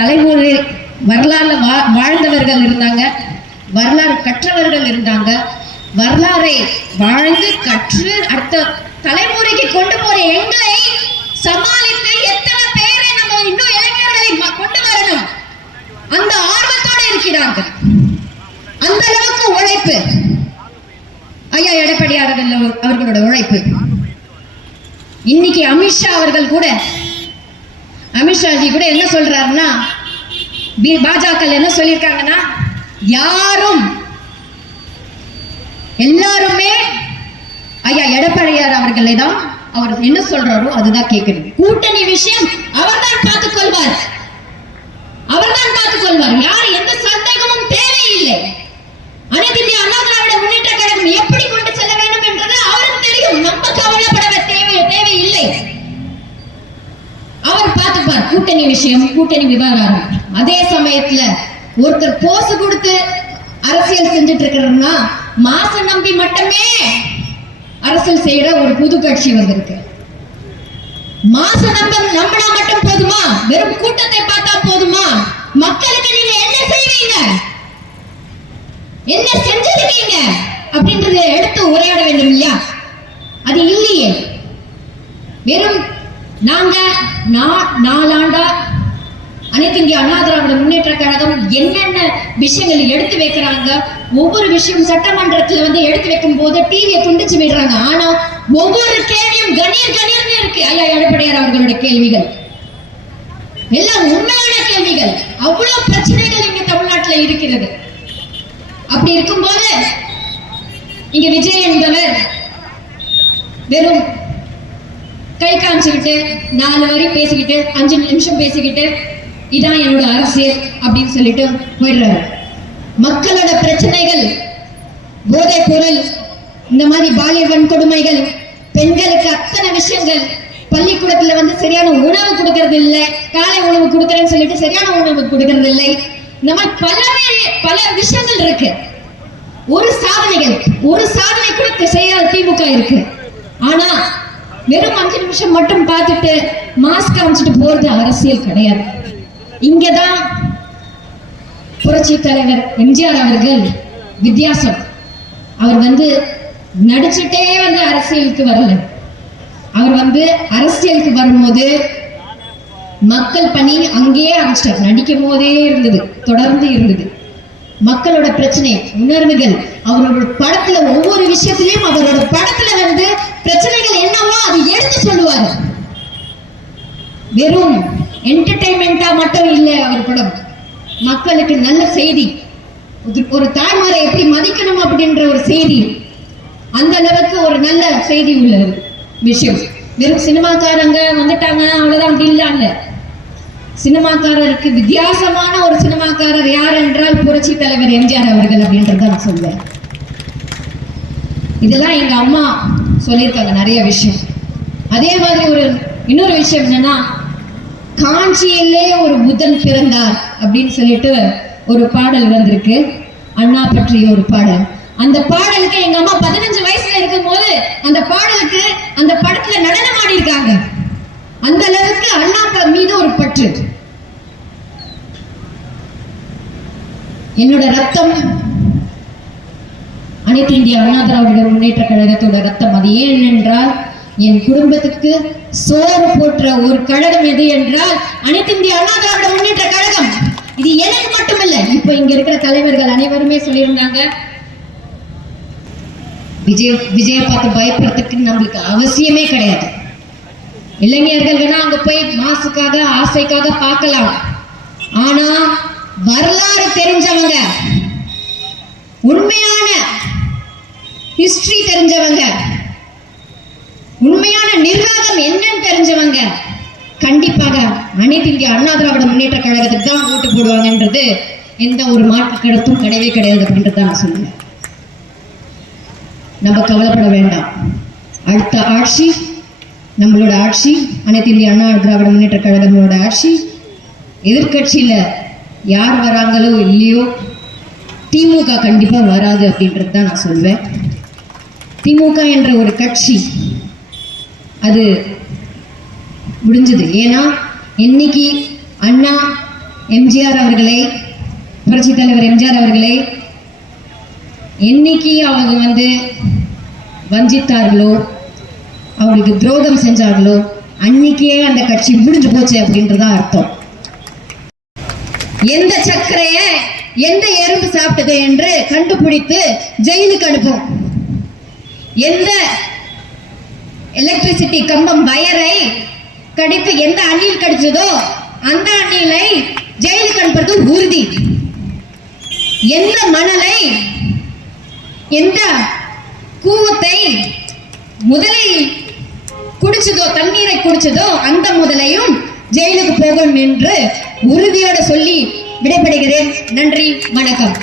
தலைமுறை வரலாறுல வாழ்ந்தவர்கள் இருந்தாங்க, வரலாறு கற்றவர்கள் இருந்தாங்க. வரலாறை வாழ்ந்து கற்று அடுத்த தலைமுறைக்கு கொண்டு போற எங்களை சமாளித்து எத்தனை பேரை நம்ம இன்னும் இளைஞர்களை கொண்டு வரணும் அந்த ஆர்வத்தோடு இருக்கிறார்கள். அந்த அளவுக்கு உழைப்பு ஐயா எடப்பாடி அவர்களோட உழைப்பு. இன்னைக்கு அமித்ஷா அவர்கள் கூட, அமித்ஷாஜி கூட என்ன சொல்றாருன்னா, பாஜக என்ன சொல்லியிருக்காங்கன்னா, யாரும் எல்லாருமே ஐயா எடப்பாடியார் அவர்களை தான் அவர் என்ன சொல்றாரோ அதுதான் கேட்கணும். கூட்டணி விஷயம் அவர்தான் பார்த்துக் கொள்வார், அவர்தான் பார்த்துக் கொள்வார். யார் எந்த சந்தேகமும் தேவையில்லை. அனைத்து இந்திய அண்ணா திராவிட முன்னேற்ற கழகம் எப்படி கொண்டு செல்ல வேண்டும் என்றது அவருக்கு தெரியும். நம்ம கவலைப்பட தேவையில்லை. அவர் பார்த்துப்பார் கூட்டணி விஷயம், கூட்டணி விவகாரம். அதே சமயத்துல ஒருத்தர் போஸ் கொடுத்து அரசியல் செஞ்சுட்டு இருக்கிறோம்னா மாச நம்பி மட்டுமே அரசியல் செய்யற ஒரு புது கட்சி வந்திருக்கு. மாச நம்பினா மட்டும் போதுமா? வெறும் கூட்டத்தை பார்த்தா போதுமா? மக்களுக்கு நீங்க என்ன செய்வீங்க, என்ன செஞ்சிருக்கீங்க அப்படின்றத எடுத்து உரையாட வேண்டும் இல்லையா? அது இல்லையே. வெறும் நாங்க நாலாண்டா அனைத்து இந்திய அண்ணா திராவிட முன்னேற்ற கழகம் என்னென்ன விஷயங்கள் எடுத்து வைக்கிறாங்க, ஒவ்வொரு விஷயம் சட்டமன்றத்துல எடுத்து வைக்கும் போது டிவியை துண்டிச்சு விடுறாங்க. ஆனா ஒவ்வொரு கேள்வியும் கணீர்னு இருக்கு. ஐயா எடப்பாடியார் அவர்களுடைய கேள்விகள் எல்லாம் உண்மையான கேள்விகள். அவ்வளவு பிரச்சனைகள் இங்க தமிழ்நாட்டுல இருக்கிறது. அப்படி இருக்கும்போது இங்க விஜய் என்பவர் வெறும் கை காமிச்சுக்கிட்டு 4 வரி பேசிக்கிட்டு 5 நிமிஷம் பேசிக்கிட்டு இதான் என்னோட அரசியல் அப்படின்னு சொல்லிட்டு போயிடுறாரு. மக்களோட பிரச்சனைகள், போதை பொருள், இந்த மாதிரி பாலியல் வன்கொடுமைகள், பெண்களுக்கு அத்தனை விஷயங்கள், பள்ளிக்கூடத்துல சரியான உணவு கொடுக்கறது இல்லை, காலை உணவு கொடுக்கறேன்னு சொல்லிட்டு சரியான உணவு கொடுக்கறது இல்லை. இந்த மாதிரி பல விஷயங்கள் இருக்கு. ஒரு சாதனை கூட செய்யாத திமுக இருக்கு. ஆனா வெறும் 5 நிமிஷம் மட்டும் பார்த்துட்டு மாஸ்க் காமிச்சிட்டு போறது அரசியல் கிடையாது. இங்கதான் புரட்சி தலைவர் எம்ஜிஆர் அவர்கள் வித்தியாசம். அவர் நடிச்சுட்டே அரசியலுக்கு வரல. அவர் அரசியலுக்கு வரும்போது மக்கள் பணி அங்கேயே ஆரம்பிச்சிட்டார். நடிக்கும் போதே இருந்தது, தொடர்ந்து இருந்தது. மக்களோட பிரச்சனை, உணர்வுகள், அவரோட படத்துல ஒவ்வொரு விஷயத்திலையும் அவரோட படத்துல பிரச்சனைகள் என்னவோ அது எடுத்து சொல்லுவாரு. வெறும் என்டர்டைன்மெண்டா மட்டும் இல்லை அவர் படம். மக்களுக்கு நல்ல செய்தி, ஒரு தாய்மாரை எப்படி மதிக்கணும் அப்படின்ற ஒரு செய்தி, அந்த அளவுக்கு ஒரு நல்ல செய்தி உள்ள விஷயம். வெறும் சினிமாக்காரங்க வந்துட்டாங்க அவ்வளவுதான் அப்படி இல்ல. சினிமாக்காரருக்கு வித்தியாசமான ஒரு சினிமாக்காரர் யார் என்றால் புரட்சி தலைவர் எம்ஜிஆர் அவர்கள் அப்படின்றத நான் சொல்வேன். இதெல்லாம் எங்க அம்மா சொல்லியிருக்காங்க நிறைய விஷயம். அதே மாதிரி இன்னொரு விஷயம் என்னன்னா, காஞ்சியிலே ஒரு புதன் பிறந்தார் அப்படின்னு சொல்லிட்டு ஒரு பாடல் வந்திருக்கு, அண்ணா பற்றிய ஒரு பாடல். அந்த பாடலுக்கு எங்க அம்மா 15 வயசுல இருக்கும் போது அந்த பாடலுக்கு அந்த படத்துல நடனம் ஆடி இருக்காங்க. அந்த அளவுக்கு அண்ணா மீது ஒரு பற்று. என்னோட ரத்தம் அனைத்து இந்திய அண்ணா திராவிட முன்னேற்ற கழகத்தோட ரத்தம். அது ஏன் என்றால் என் குடும்பத்துக்கு சோறு போற்ற ஒரு கழகம் எது என்றால் அனைத்து இந்திய அண்ணா திராவிட முன்னேற்ற கழகம். இது எனக்கு மட்டுமல்ல, இப்ப இங்க இருக்கிற தலைவர்கள் அனைவருமே சொல்லியிருந்தாங்க, விஜய பார்த்து பயப்படுறதுக்கு நம்மளுக்கு அவசியமே கிடையாது. இளைஞர்கள் வேணா அங்க போய் மாசுக்காக ஆசைக்காக பார்க்கலாம். ஆனா வரலாறு தெரிஞ்சவங்க, உண்மையான ஹிஸ்டரி தெரிஞ்சவங்க, உண்மையான நிர்வாகம் என்னன்னு தெரிஞ்சவங்க கண்டிப்பாக அனைத்து இந்திய அண்ணா திராவிட முன்னேற்ற கழகத்துக்கு தான் ஓட்டு போடுவாங்கன்றது எந்த ஒரு மாற்று கருத்தும் கிடையவே கிடையாது அப்படின்றத நான் சொல்லுவேன். நம்ம கவலைப்பட வேண்டாம். அடுத்த ஆட்சி நம்மளோட ஆட்சி, அனைத்து இந்திய அண்ணா திராவிட முன்னேற்ற கழகங்களோட ஆட்சி. எதிர்கட்சியில யார் வராங்களோ இல்லையோ திமுக கண்டிப்பா வராது அப்படின்றது தான் நான் சொல்வேன். திமுக என்ற ஒரு கட்சி அது முடிஞ்சது. ஏன்னா இன்னைக்கு அண்ணா எம்ஜிஆர் அவர்களை, புரட்சி தலைவர் எம்ஜிஆர் அவர்களை என்னைக்கு அவங்க வஞ்சித்தார்களோ, அவங்களுக்கு துரோகம் செஞ்சார்களோ, அன்னைக்கே அந்த கட்சி முடிஞ்சு போச்சு அப்படின்றதா அர்த்தம். எந்த சர்க்கரைய எந்த எறும்பு சாப்பிட்டது என்று கண்டுபிடித்து ஜெயிலுக்கு அனுப்பும். எந்த எலக்ட்ரிசிட்டி கம்பம் வயரை கடித்து எந்த அணில் கடிச்சதோ அந்த அணிலை ஜெயிலுக்கு அனுப்புறது உறுதி. எந்த மணலை, எந்த கூவத்தை முதலில் குடிச்சதோ, தண்ணீரை குடிச்சதோ அந்த முதலையும் ஜெயிலுக்கு போகும் என்று உறுதியோடு சொல்லி விடைபெறுகிறேன். நன்றி, வணக்கம்.